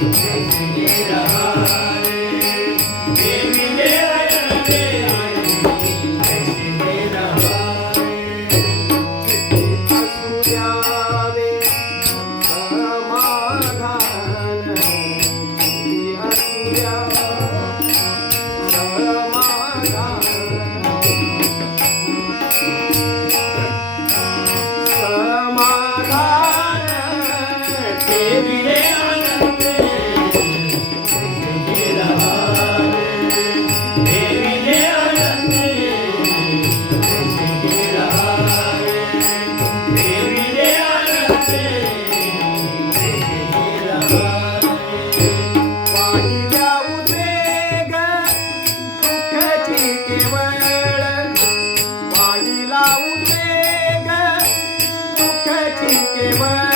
Yeah. world.